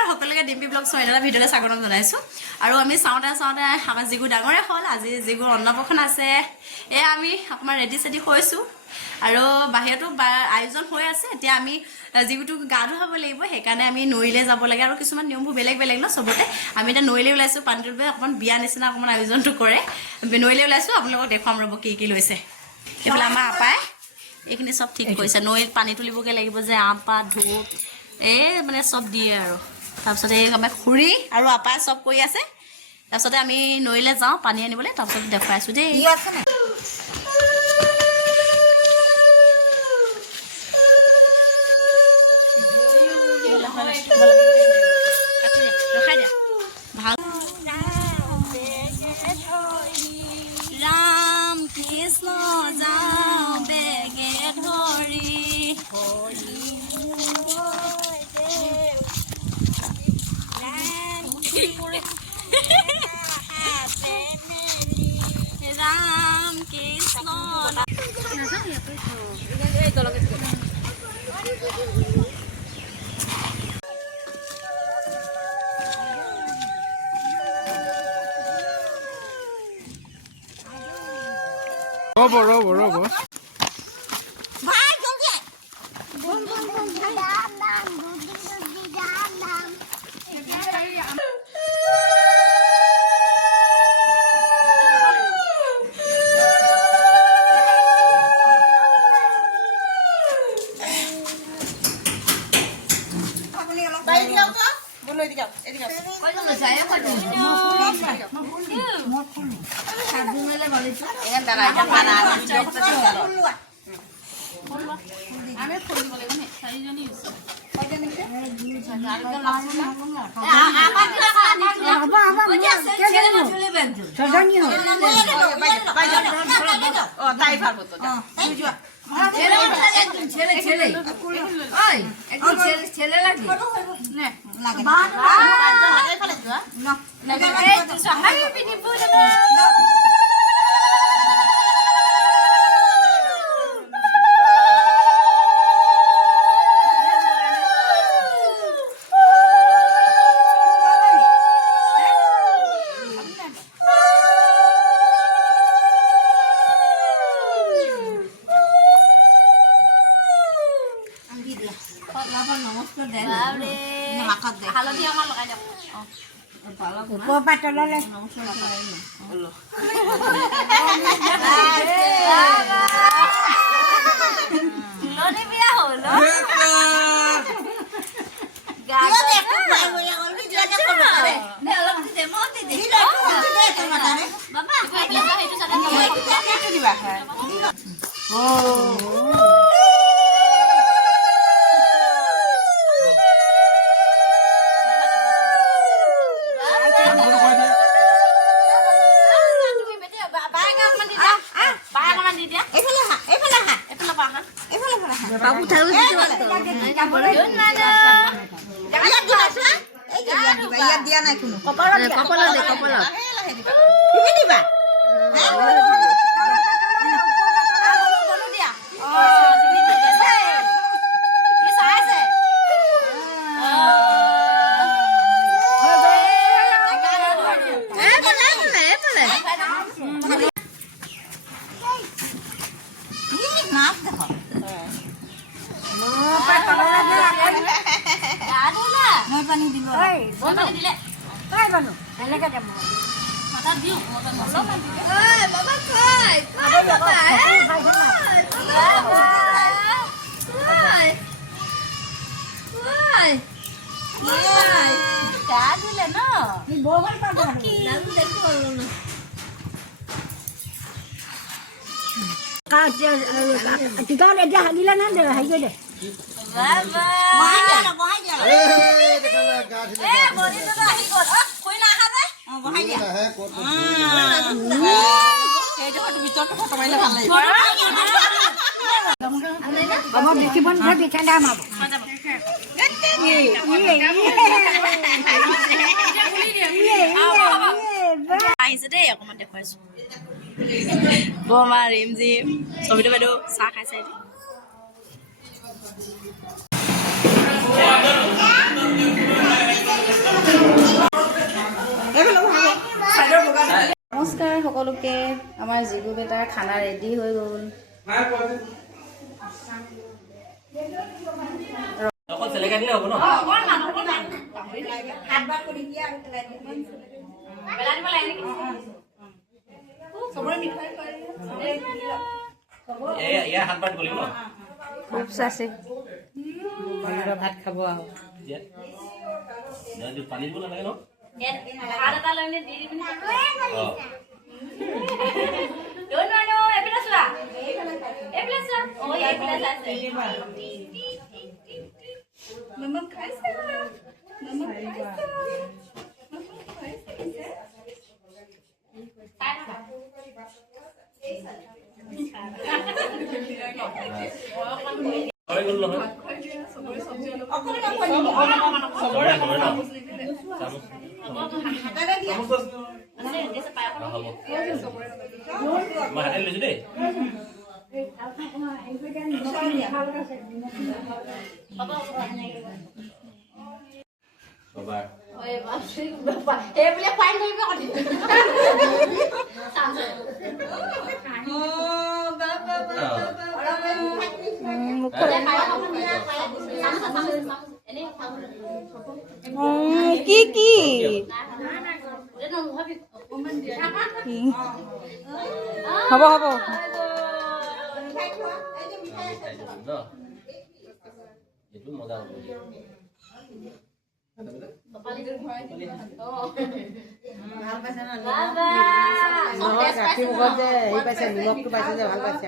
নমস্কাৰ সকলোকে ডিম্পি ব্লগ এটা ভিডিঅ'লৈ স্বাগতম জনাইছোঁ আৰু আমি চাওঁতে আমাৰ যিগু ডাঙৰে হ'ল আজি যিগু অন্নপ্ৰসন আছে এয়া আমি অকণমান ৰেডি চেডি হৈছোঁ আৰু বাহিৰতো আয়োজন হৈ আছে এতিয়া আমি যিগুটো গা ধুৱাব লাগিব সেইকাৰণে আমি নৈলৈ যাব লাগে আৰু কিছুমান নিয়মবোৰ বেলেগ বেলেগ ন চবতে আমি এতিয়া নৈলৈ ওলাইছোঁ পানীটোৰ বাবে অকণমান বিয়া নিচিনা অকণমান আয়োজনটো কৰে নৈলৈ ওলাইছোঁ আপোনালোকক দেখুৱাম ৰ'ব কি লৈছে এইফালে আমাৰ আপাই এইখিনি চব ঠিক কৰিছে নৈত পানী তুলিবগৈ লাগিব যে আম পাত ধূপ মানে চব দিয়ে আৰু তাৰপিছতে আমাৰ খুৰী আৰু আপাই চব কৰি আছে তাৰপিছতে আমি নৈলৈ যাওঁ পানী আনিবলৈ তাৰপিছত দেখুৱাইছোঁ দেই ৰখাই দিয়া ভাল ৰাম কৃষ্ণ যাওঁ বেগে ধৰি राम कृष्ण रोबो অকণমান দেখুৱাইছোঁ বৰমা ৰিম জিম সবিতা বাইদেউ চাহ খাইছে সকলোকে আমাৰ জিগু বেটাৰ খানা ৰেডি হৈ গ'ল। অকল চেলেকা দিলে হ'ব ন? ইয়াৰ হাত বাট গলিব ন? খুব চাইছে ভাত খাব আৰু পানী দিব নালাগে ন? মই হাতে লৈছো দেই। কি কি হ'ব হ'ব এইটো মজা হ'ব। গাখীৰ মুখত যে হেৰি পাইছে নিমখটো পাইছে যে ভাল পাইছে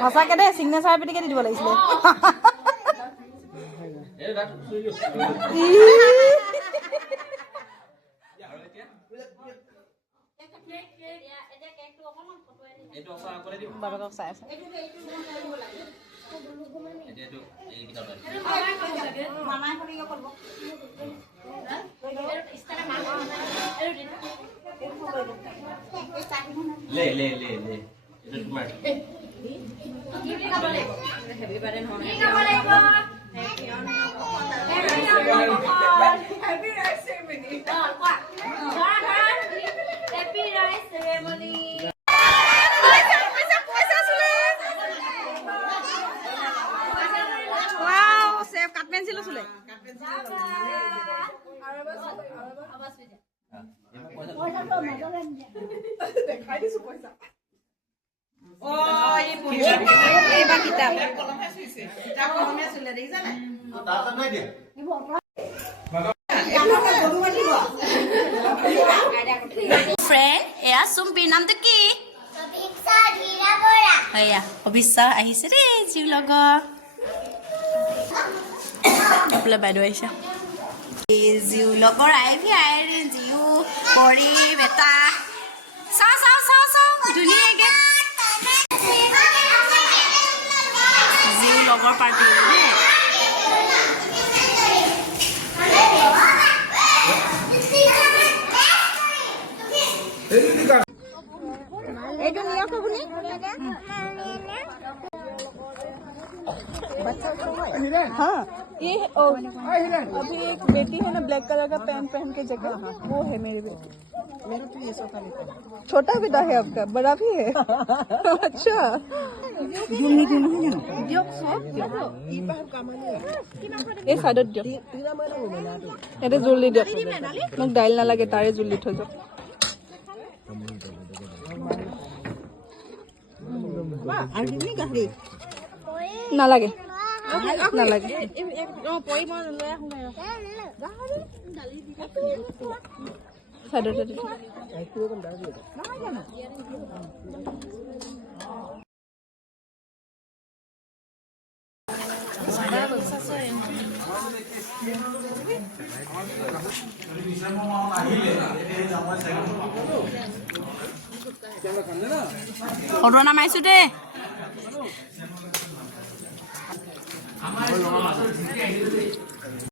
সঁচাকে দেই চিগনেচাৰ পিটিকে দি দিব লাগিছিলে। বাবাকক চাই আছে ले ले ले ले এটা তোমার ফ্ৰেণ্ড এয়া চুম্পিৰ নামটো কি? এয়া অভিশ্বাস আহিছে দেই জিউ লগত বোলে বাইদেউ আহিছে জিউ লগৰ আইভি আইৰিন জিউ পৰি বেটা চাওঁ চাওঁ চাওঁ চাওঁ ধুনীয়াকৈ জিউ লগৰ পাৰ্টি দেই এইটো নিয়ক আপুনি हाँ ये अभी एक बेटी है ना ब्लैक कलर का पैंट पहन के जगह वो है मेरी बेटी मेरा तो ये सोफा लेता छोटा बेटा है आपका बड़ा भी है अच्छा जुलनी क्यों नहीं जाना এই চাইডত দিয়ক ইয়াতে জোল দি দিয়ক মোক দাইল নালাগে তাৰে জোল দি থৈ যাওক নালাগে নালাগে চাইডতে দি ফটো নামাৰিছোঁ দেই